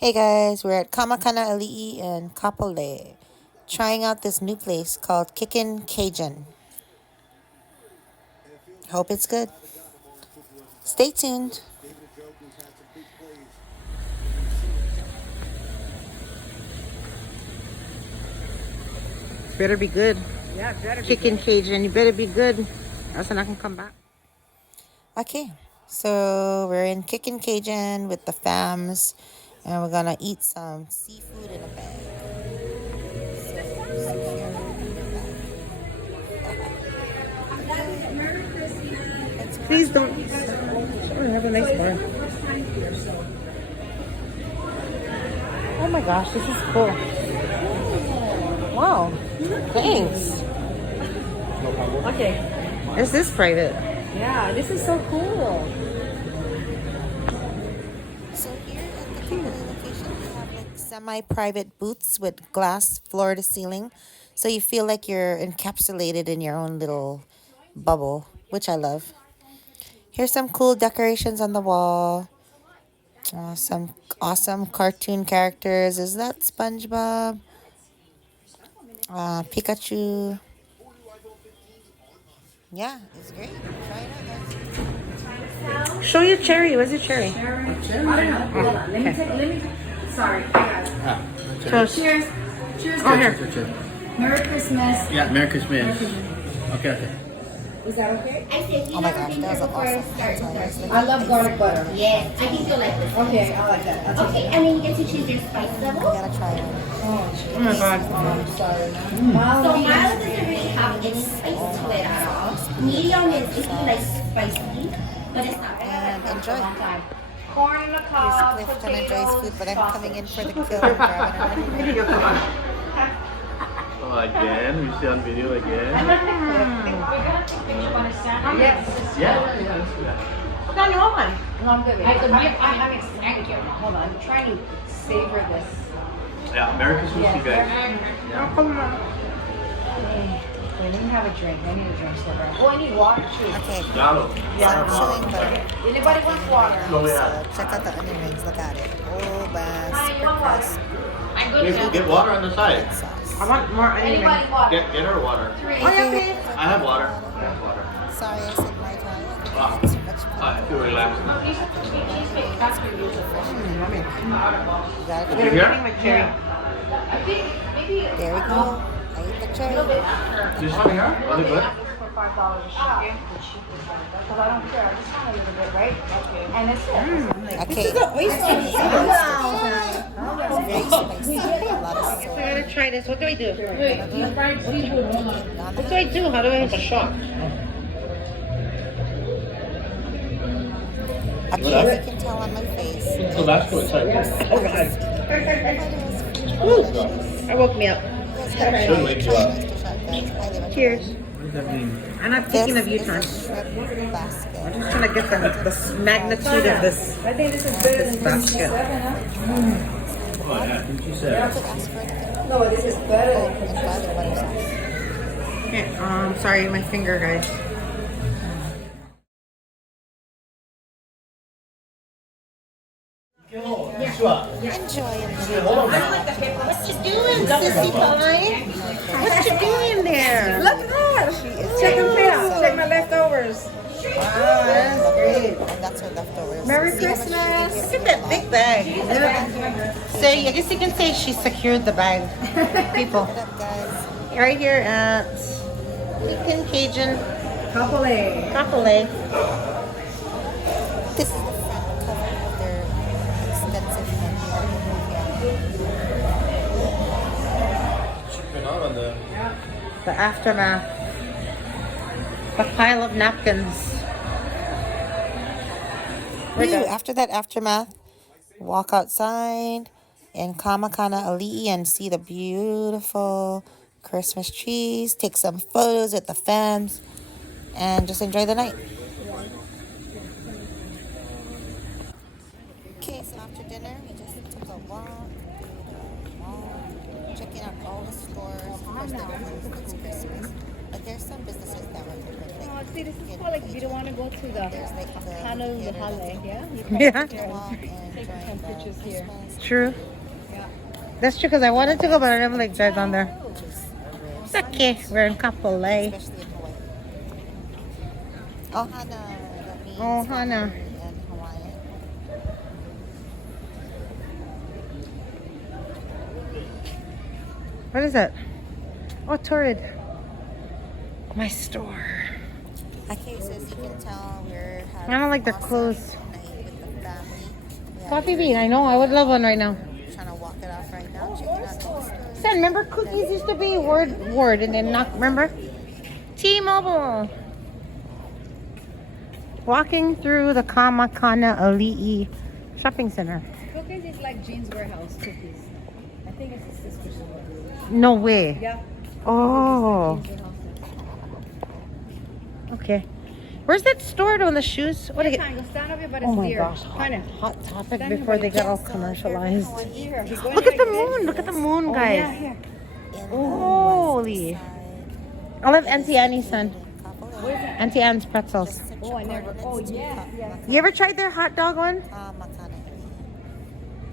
Hey guys, we're at Makana, Alii in Kapolei, trying out this new place called Kickn Kajun. Hope it's good. Stay tuned. Better be good. Yeah, better be Kickn good. Kajun, you better be good, else I can come back. Okay, so we're in Kickn Kajun with the fams, and we're gonna eat some seafood in a bag. Please don't. Oh, have a nice bar. Oh my gosh, this is cool. Wow, thanks. Okay. Is this private? Yeah, this is so cool. So here at the Kimberly location, we have like semi-private booths with glass floor to ceiling. So you feel like you're encapsulated in your own little bubble, which I love. Here's some cool decorations on the wall. Some awesome cartoon characters. Is that SpongeBob? Pikachu. Yeah, it's great. Try it out, guys. Show your cherry. Where's your cherry? Sorry. Toast. Cheers. Cheers. Oh, here. Merry Christmas. Yeah, Merry Christmas. Okay. Is that okay? I said, Oh my gosh, that was awesome. I love garlic butter. yes, I think you'll like this. Okay, I like that. Okay, and then you get to choose your spice You level. gotta try it. Oh my God. I'm sorry. So mild doesn't really have any spice to it at all. Medium is if you like spicy, but it's not bad. And enjoy. Corn in the cob, Clifton enjoys food, but I'm coming in for the kill and grabbing it. Oh, again? We see on video again? Yes. Yeah, let's do that. No, I'm good. Thank you. Hold on, I'm trying to savor this. Yeah, Merry Christmas, you guys. Wait, let me have a drink. I need a drink so bad. Oh, I need water too. Okay, Claro. so I'm chewing butter. Anybody wants water? No, So yeah. check out the onion rings. Look at it. Oh, bass, super crisp. Get water on the side. Sauce. I want more onion rings. Anybody water? Get her water. Three. I have water. I have water. Sorry, I said my time. Ah, It's much I feel relaxed now. You gotta You try it. here? My cherry. There we go. I ate the cherry. This one here? Was it good? For $5 a shot. Because I don't care. I just want a little bit, right? And it's it. Okay. This is very spicy. A lot of I salt. gotta try this. What do I do? On What do I do? How do I have a shot? Okay, as you can tell on my face. So that's good. Sorry. Oh God. Woo. That woke me up. Should wake you up. Cheers. What does that mean? I'm not thinking of you, This Tom. is a shrimp basket. I'm just trying to get the magnitude of this basket. Oh, yeah. Didn't you say? I could ask for anything. No, this is better. Oh, and garlic butter sauce. Okay, sorry, my finger, guys. Enjoy it. What you doing, sissy pie? What you doing there? Look at that. Check them out. Check my leftovers. That's great. And that's her leftovers. Merry See how much she Christmas. can give Look at that big bag. Say, I guess you can say she secured the bag. People, What up, guys? right here at Kickn Kajun Kapolei. Kapolei. This is the front cover of their extensive menu. Been out on the... The aftermath. The pile of napkins. Woo, after that aftermath, walk outside in Makana, Alii, and see the beautiful Christmas trees. Take some photos with the fams, and just enjoy the night. Okay, so after dinner, we just took a walk through the mall, checking out all the stores. Of course, they were closed. It's Christmas, but there's some businesses that were open. See, this is for like if you don't want to go to the There's like the Hanu theater Hale, that's yeah? You Yeah. can walk and join the pictures here. True. That's true because I wanted to go, but I never like drive down there. It's okay. We're in Kapolei. Especially in Hawaii. Ohana. That means Ohana. in Hawaiian. What is that? Oh, Torrid. My store. Okay, so as you can tell, we're having I don't like the awesome clothes. night with the family. We have- Coffee bean. I know. I would love one right now. Trying to walk it off right now. Check it out. All the stores. Son, remember cookies used to be word, and then not remember? T-Mobile. Walking through the Makana Alii shopping center. Cookies is like Jean's Warehouse cookies. I think it's a sister store. No way. Yeah. Oh. Jean's Warehouse. Okay. Where's that store on the shoes? What do you get? Fine, go stand over, but it's Oh my dear. gosh. Kind of. Hot topic Stand before they get all So, commercialized. Here. He's going Look at the like moon. Look at the moon, this. guys. Oh, yeah, here. In Holy. I love Auntie Annie's son. Kapolei. Auntie Anne's pretzels. Just set Oh, your I never. coordinates Oh, to yeah, yeah. You ever tried their hot dog one? Makana.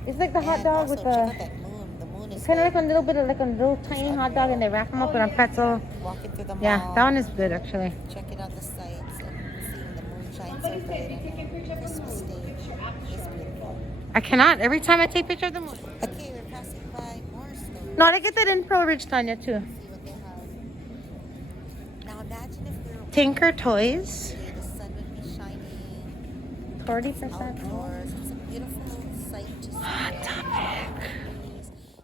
It's like the hot And dog also with check out the... that moon. The moon is Kind of like a little bit of like a little tiny hot dog and they wrap them up in a pretzel. walking through the mall. Yeah, that one is good actually. Checking out the sights and seeing the moonshine so bright and Christmas Day. It's beautiful. I cannot. Every time I take picture of the moon. Okay, we're passing by more stores. No, I get that in Pearl Ridge, Tanya, too. See what they have. Now imagine if we were Tinker Toys. okay, the sun would be shining 40% outdoors. It's a beautiful sight to see.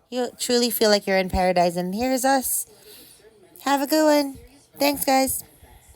You truly feel like you're in paradise, and here's us. Have a good one. Thanks, guys.